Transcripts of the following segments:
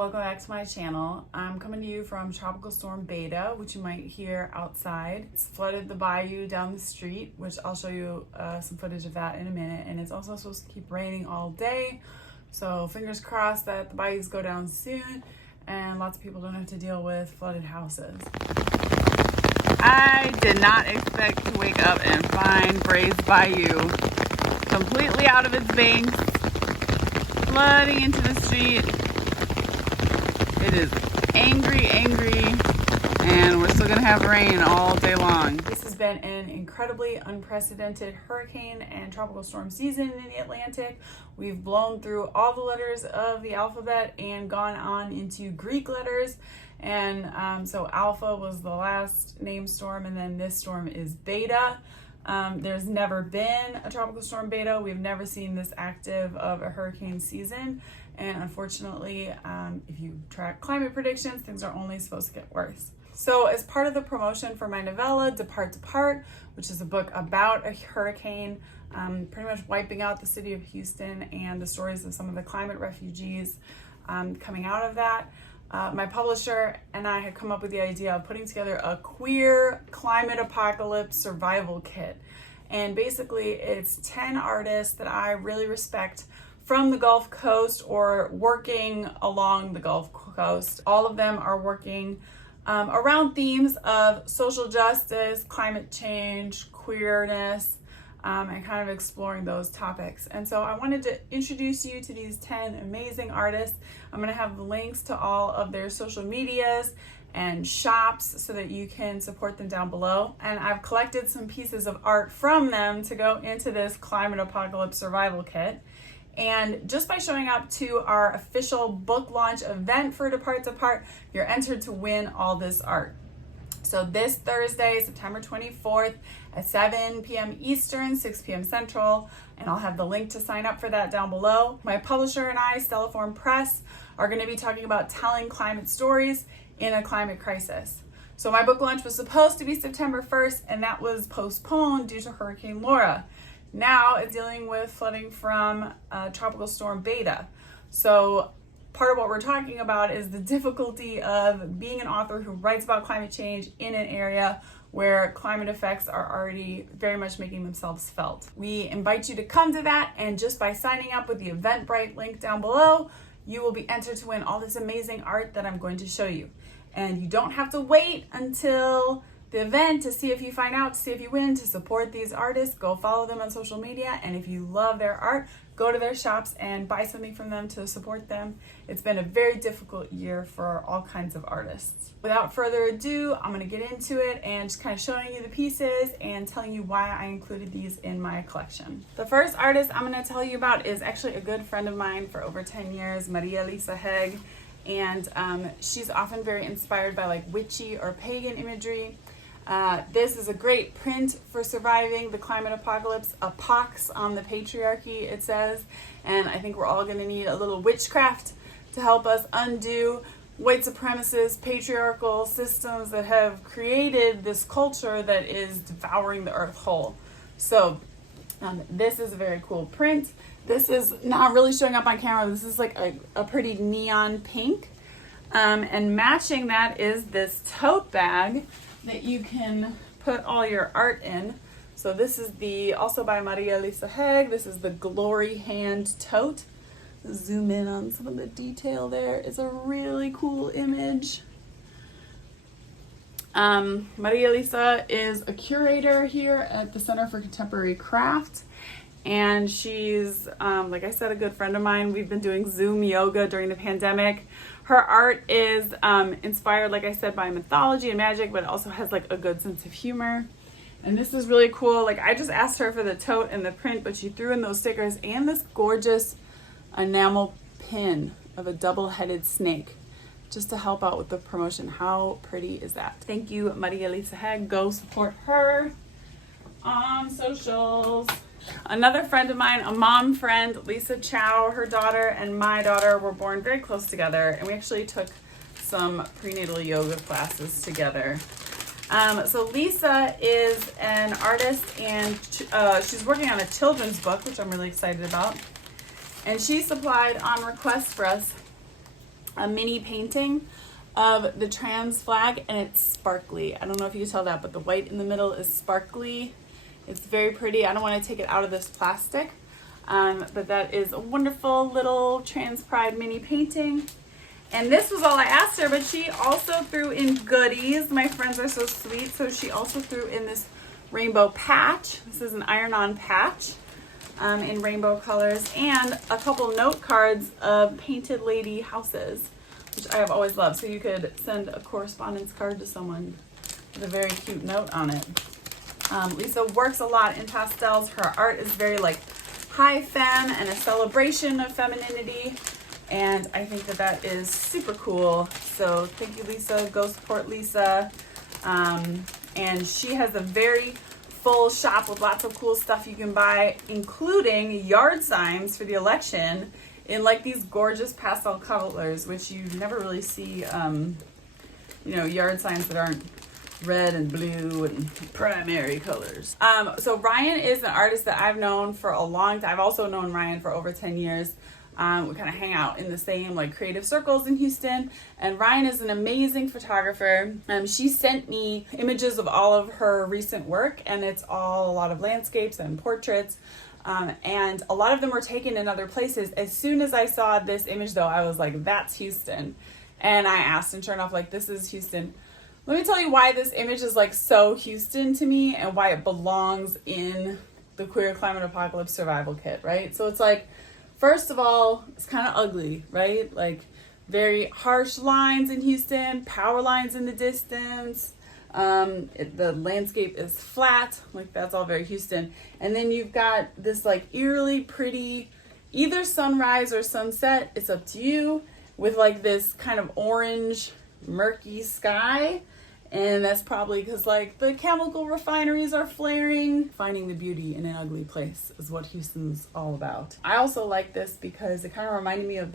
welcome back to my channel. I'm coming to you from Tropical Storm Beta, which you might hear outside. It's flooded the bayou down the street, which I'll show you some footage of that in a minute. And it's also supposed to keep raining all day, so fingers crossed that the bayous go down soon and lots of people don't have to deal with flooded houses. I did not expect to wake up and find Bray's Bayou completely out of its banks, flooding into the street. It is angry, and we're still gonna have rain all day long. This has been an incredibly unprecedented hurricane and tropical storm season in the Atlantic. We've blown through all the letters of the alphabet and gone on into Greek letters. And so Alpha was the last named storm, and then this storm is Beta. There's never been a tropical storm Beta. We've never seen this active of a hurricane season. And unfortunately, if you track climate predictions, things are only supposed to get worse. So as part of the promotion for my novella, Depart, which is a book about a hurricane, pretty much wiping out the city of Houston and the stories of some of the climate refugees coming out of that, my publisher and I had come up with the idea of putting together a queer climate apocalypse survival kit. And basically it's 10 artists that I really respect from the Gulf Coast or working along the Gulf Coast. All of them are working around themes of social justice, climate change, queerness, and kind of exploring those topics. And so I wanted to introduce you to these 10 amazing artists. I'm gonna have the links to all of their social medias and shops so that you can support them down below. And I've collected some pieces of art from them to go into this climate apocalypse survival kit. And just by showing up to our official book launch event for Depart, you're entered to win all this art. So this Thursday, September 24th at 7 p.m. Eastern, 6 p.m. Central, and I'll have the link to sign up for that down below. My publisher and I, Stelliform Press, are going to be talking about telling climate stories in a climate crisis. So my book launch was supposed to be September 1st, and that was postponed due to Hurricane Laura. Now it's dealing with flooding from Tropical Storm Beta. So part of what we're talking about is the difficulty of being an author who writes about climate change in an area where climate effects are already very much making themselves felt. We invite you to come to that, and just by signing up with the Eventbrite link down below, you will be entered to win all this amazing art that I'm going to show you. And you don't have to wait until the event to see if you find out, to see if you win, to support these artists. Go follow them on social media, and if you love their art, go to their shops and buy something from them to support them. It's been a very difficult year for all kinds of artists. Without further ado, I'm gonna get into it and just kind of showing you the pieces and telling you why I included these in my collection. The first artist I'm gonna tell you about is actually a good friend of mine for over 10 years, María-Elisa Heg. And she's often very inspired by like witchy or pagan imagery. This is a great print for surviving the climate apocalypse, a pox on the patriarchy, it says. And I think we're all going to need a little witchcraft to help us undo white supremacist patriarchal systems that have created this culture that is devouring the earth whole. So this is a very cool print. This is not really showing up on camera. This is like a pretty neon pink. And matching that is this tote bag that you can put all your art in. So this is also by María-Elisa Heg. This is the Glory Hand tote. Zoom in on some of the detail there. It's a really cool image. María-Elisa is a curator here at the Center for Contemporary Craft. And she's, like I said, a good friend of mine. We've been doing Zoom yoga during the pandemic. Her art is inspired, like I said, by mythology and magic, but it also has like a good sense of humor. And this is really cool. Like I just asked her for the tote and the print, but she threw in those stickers and this gorgeous enamel pin of a double-headed snake just to help out with the promotion. How pretty is that? Thank you, María-Elisa Heg. Go support her on socials. Another friend of mine, a mom friend, Lisa Chow, her daughter and my daughter were born very close together, and we actually took some prenatal yoga classes together. So Lisa is an artist, and she's working on a children's book, which I'm really excited about. And she supplied on request for us a mini painting of the trans flag, and it's sparkly. I don't know if you can tell that, but the white in the middle is sparkly. It's very pretty. I don't want to take it out of this plastic, but that is a wonderful little trans pride mini painting. And this was all I asked her, but she also threw in goodies. My friends are so sweet. So she also threw in this rainbow patch. This is an iron-on patch in rainbow colors, and a couple note cards of painted lady houses, which I have always loved. So you could send a correspondence card to someone with a very cute note on it. Lisa works a lot in pastels. Her art is very like high femme and a celebration of femininity. And I think that that is super cool. So thank you, Lisa. Go support Lisa. And she has a very full shop with lots of cool stuff you can buy, including yard signs for the election in like these gorgeous pastel colors, which you never really see, yard signs that aren't red and blue and primary colors. So Ryan is an artist that I've known for a long time. I've also known Ryan for over 10 years. We kind of hang out in the same like creative circles in Houston, and Ryan is an amazing photographer. She sent me images of all of her recent work, and it's all a lot of landscapes and portraits, and a lot of them were taken in other places. As soon as I saw this image though, I was like, that's Houston. And I asked, and sure enough, like, this is Houston. Let me tell you why this image is like so Houston to me and why it belongs in the Queer Climate Apocalypse Survival Kit, right? So it's like, first of all, it's kind of ugly, right? Like very harsh lines in Houston, power lines in the distance. The landscape is flat, like that's all very Houston. And then you've got this like eerily pretty, either sunrise or sunset, it's up to you, with like this kind of orange, murky sky. And that's probably because like the chemical refineries are flaring. Finding the beauty in an ugly place is what Houston's all about. I also like this because it kind of reminded me of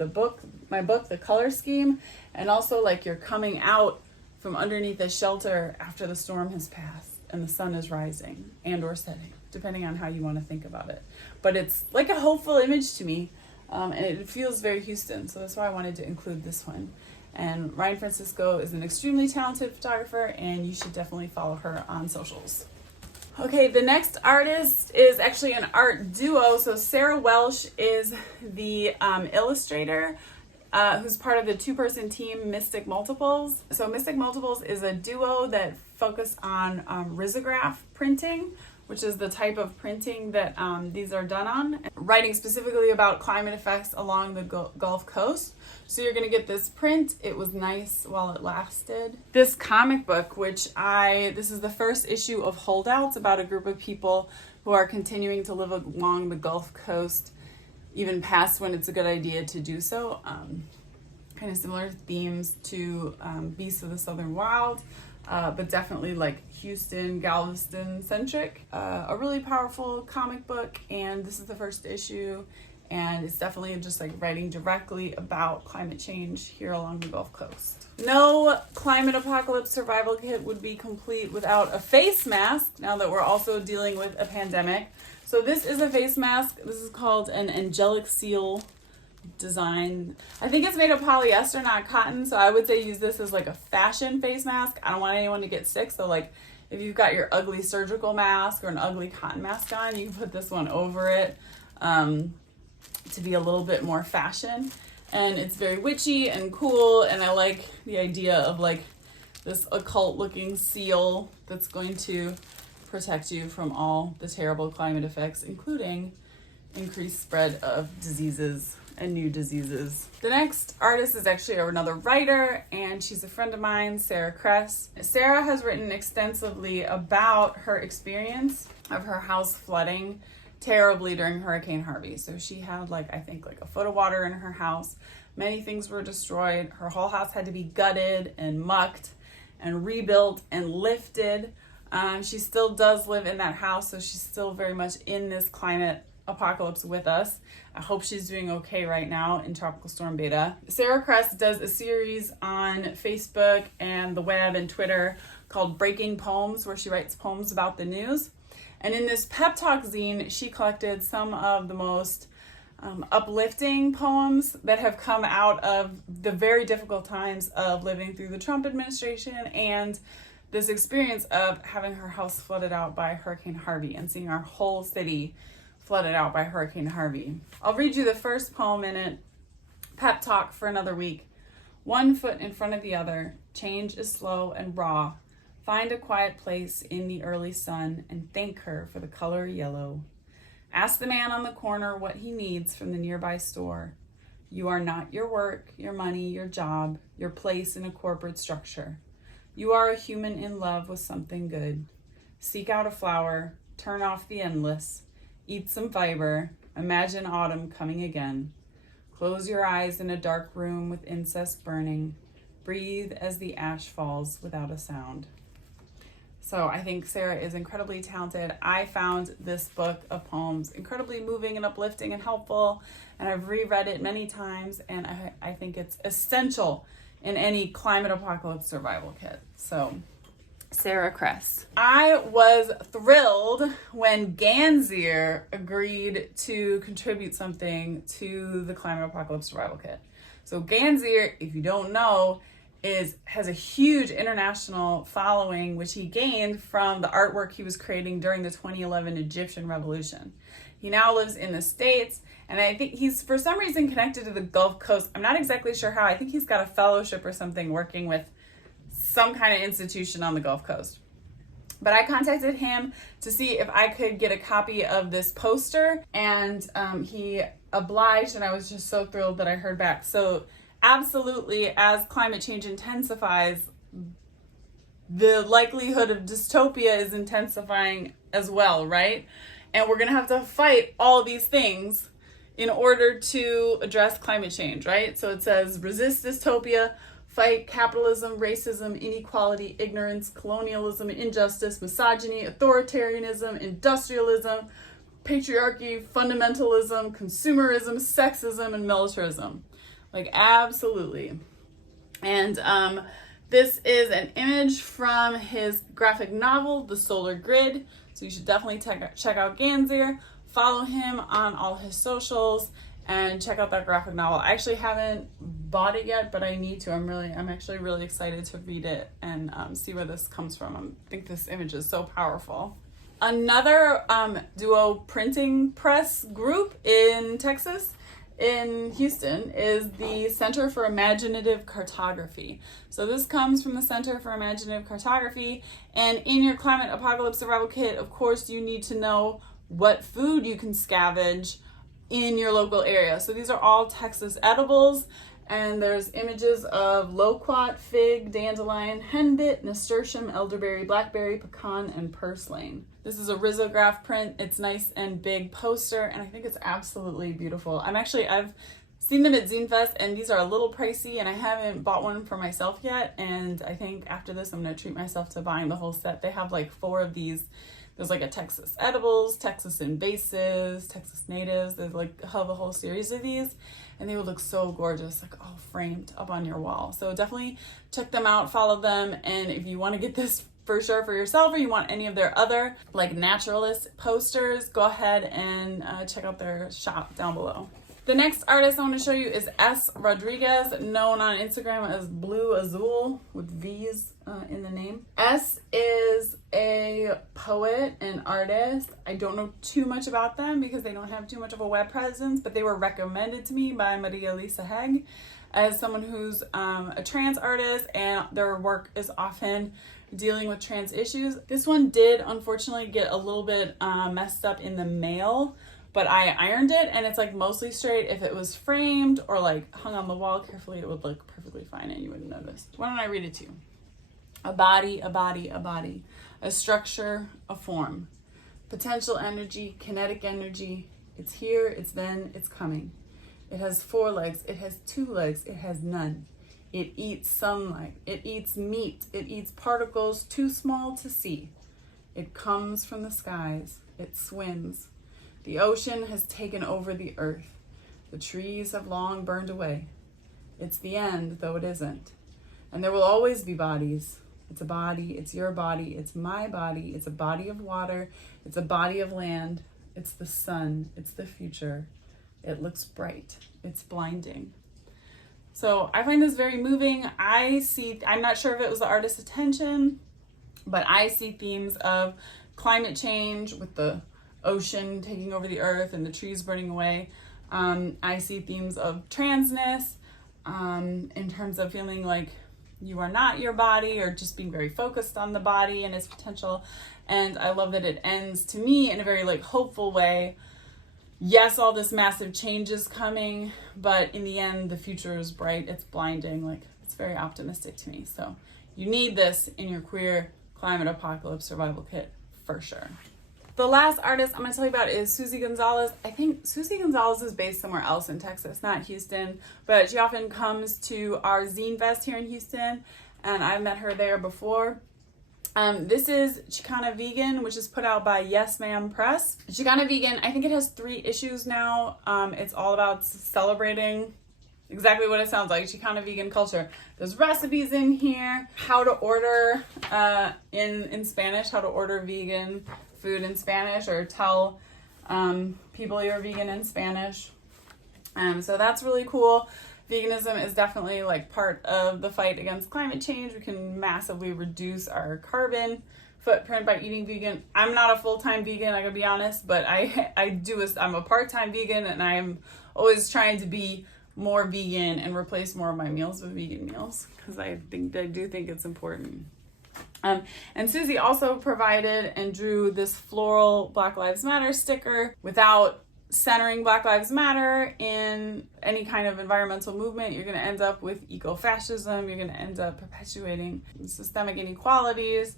my book, The Color Scheme, and also like you're coming out from underneath a shelter after the storm has passed and the sun is rising and or setting, depending on how you want to think about it. But it's like a hopeful image to me, and it feels very Houston, so that's why I wanted to include this one. And Ryan Francisco is an extremely talented photographer, and you should definitely follow her on socials. Okay, the next artist is actually an art duo. So Sarah Welch is the illustrator who's part of the two-person team Mystic Multiples. So Mystic Multiples is a duo that focus on risograph printing, which is the type of printing that these are done on, writing specifically about climate effects along the Gulf Coast. So you're gonna get this print. It was nice while it lasted. This comic book, this is the first issue of Holdouts, about a group of people who are continuing to live along the Gulf Coast, even past when it's a good idea to do so. Kind of similar themes to Beasts of the Southern Wild, but definitely like Houston, Galveston centric. A really powerful comic book, and this is the first issue, and it's definitely just like writing directly about climate change here along the Gulf Coast. No climate apocalypse survival kit would be complete without a face mask, now that we're also dealing with a pandemic. So this is a face mask. This is called an angelic seal design. I think it's made of polyester, not cotton, so I would say use this as like a fashion face mask. I don't want anyone to get sick, so like if you've got your ugly surgical mask or an ugly cotton mask on, you can put this one over it to be a little bit more fashion. And it's very witchy and cool, and I like the idea of like this occult looking seal that's going to protect you from all the terrible climate effects, including increased spread of diseases and new diseases. The next artist is actually another writer, and she's a friend of mine, Sara Cress. Sara has written extensively about her experience of her house flooding terribly during Hurricane Harvey. So she had I think a foot of water in her house. Many things were destroyed. Her whole house had to be gutted and mucked and rebuilt and lifted. She still does live in that house, so she's still very much in this climate apocalypse with us. I hope she's doing okay right now in Tropical Storm Beta. Sara Cress does a series on Facebook and the web and Twitter called Breaking Poems, where she writes poems about the news. And in this pep talk zine, she collected some of the most uplifting poems that have come out of the very difficult times of living through the Trump administration and this experience of having her house flooded out by Hurricane Harvey and seeing our whole city flooded out by Hurricane Harvey. I'll read you the first poem in it. Pep talk for another week. One foot in front of the other. Change is slow and raw. Find a quiet place in the early sun and thank her for the color yellow. Ask the man on the corner what he needs from the nearby store. You are not your work, your money, your job, your place in a corporate structure. You are a human in love with something good. Seek out a flower, turn off the endless, eat some fiber, imagine autumn coming again. Close your eyes in a dark room with incense burning. Breathe as the ash falls without a sound. So I think Sara is incredibly talented. I found this book of poems incredibly moving and uplifting and helpful, and I've reread it many times, and I think it's essential in any climate apocalypse survival kit. So, Sara Cress. I was thrilled when Ganzeer agreed to contribute something to the climate apocalypse survival kit. So Ganzeer, if you don't know, has a huge international following, which he gained from the artwork he was creating during the 2011 Egyptian Revolution. He now lives in the States, and I think he's for some reason connected to the Gulf Coast. I'm not exactly sure how. I think he's got a fellowship or something working with some kind of institution on the Gulf Coast. But I contacted him to see if I could get a copy of this poster, and he obliged, and I was just so thrilled that I heard back. So absolutely, as climate change intensifies, the likelihood of dystopia is intensifying as well, right? And we're going to have to fight all these things in order to address climate change, right? So it says, resist dystopia, fight capitalism, racism, inequality, ignorance, colonialism, injustice, misogyny, authoritarianism, industrialism, patriarchy, fundamentalism, consumerism, sexism, and militarism. Like, absolutely. And this is an image from his graphic novel, The Solar Grid. So you should definitely check out Ganzeer, follow him on all his socials, and check out that graphic novel. I actually haven't bought it yet, but I need to. I'm actually really excited to read it and see where this comes from. I think this image is so powerful. Another duo printing press group in Texas, in Houston, is the Center for Imaginative Cartography. So this comes from the Center for Imaginative Cartography, and in your climate apocalypse survival kit, of course, you need to know what food you can scavenge in your local area. So these are all Texas edibles, and there's images of loquat, fig, dandelion, henbit, nasturtium, elderberry, blackberry, pecan, and purslane. This is a risograph print. It's nice and big poster, and I think it's absolutely beautiful. I've seen them at Zine Fest, and these are a little pricey, and I haven't bought one for myself yet, and I think after this I'm going to treat myself to buying the whole set. They have like 4 of these. There's like a Texas Edibles, Texas Invases, Texas Natives. There's like have a whole series of these, and they would look so gorgeous, like all framed up on your wall. So definitely check them out, follow them, and if you want to get this for sure for yourself, or you want any of their other like naturalist posters, go ahead and check out their shop down below. The next artist I want to show you is S. Rodriguez, known on Instagram as Blue Azul with V's in the name. S is a poet and artist. I don't know too much about them because they don't have too much of a web presence, but they were recommended to me by María-Elisa Heg as someone who's a trans artist, and their work is often dealing with trans issues. This one did unfortunately get a little bit messed up in the mail, but I ironed it, and it's like mostly straight. If it was framed or like hung on the wall carefully, it would look perfectly fine and you wouldn't notice. Why don't I read it to you? A body, a body, a body. A structure, a form. Potential energy, kinetic energy. It's here, it's then, it's coming. It has 4 legs, it has 2 legs, it has none. It eats sunlight, it eats meat, it eats particles too small to see. It comes from the skies, it swims. The ocean has taken over the earth. The trees have long burned away. It's the end, though it isn't. And there will always be bodies. It's a body, it's your body, it's my body, it's a body of water, it's a body of land, it's the sun, it's the future, It looks bright. It's blinding. So I find this very moving. I'm not sure if it was the artist's attention, but I see themes of climate change with the ocean taking over the earth and the trees burning away. I see themes of transness in terms of feeling like you are not your body, or just being very focused on the body and its potential. And I love that it ends, to me, in a very like hopeful way. Yes, all this massive change is coming, but in the end, the future is bright. It's blinding. Like, it's very optimistic to me. So you need this in your queer climate apocalypse survival kit for sure. The last artist I'm going to tell you about is Suzy Gonzalez. I think Suzy Gonzalez is based somewhere else in Texas, not Houston, but she often comes to our Zine Fest here in Houston, and I've met her there before. This is Chicana Vegan, which is put out by Yes Ma'am Press. Chicana Vegan, I think it has 3 issues now. It's all about celebrating exactly what it sounds like, Chicana vegan culture. There's recipes in here, how to order in Spanish, how to order vegan food in Spanish, or tell people you're vegan in Spanish. So that's really cool. Veganism is definitely like part of the fight against climate change. We can massively reduce our carbon footprint by eating vegan. I'm not a full-time vegan, I gotta be honest, but I'm a part-time vegan, and I'm always trying to be more vegan and replace more of my meals with vegan meals, because I do think it's important. And Suzy also provided and drew this floral Black Lives Matter sticker. Without centering Black Lives Matter in any kind of environmental movement, you're going to end up with eco-fascism. You're going to end up perpetuating systemic inequalities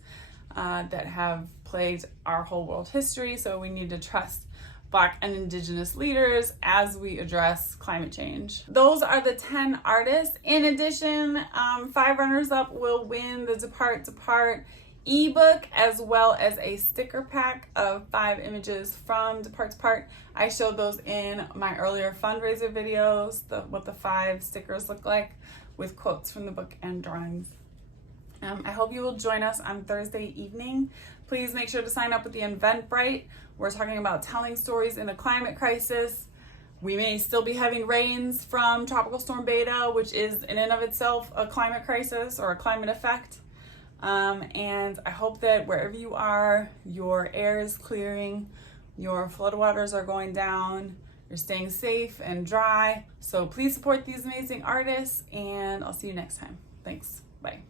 that have plagued our whole world history. So we need to trust Black and Indigenous leaders as we address climate change. Those are the 10 artists. In addition, 5 runners-up will win the Depart ebook, as well as a sticker pack of 5 images from Depart. I showed those in my earlier fundraiser videos, what the 5 stickers look like, with quotes from the book and drawings. I hope you will join us on Thursday evening. Please make sure to sign up with the Eventbrite. We're talking about telling stories in a climate crisis. We may still be having rains from Tropical Storm Beta, which is in and of itself a climate crisis or a climate effect. And I hope that wherever you are, your air is clearing, your floodwaters are going down, you're staying safe and dry. So please support these amazing artists, and I'll see you next time. Thanks. Bye.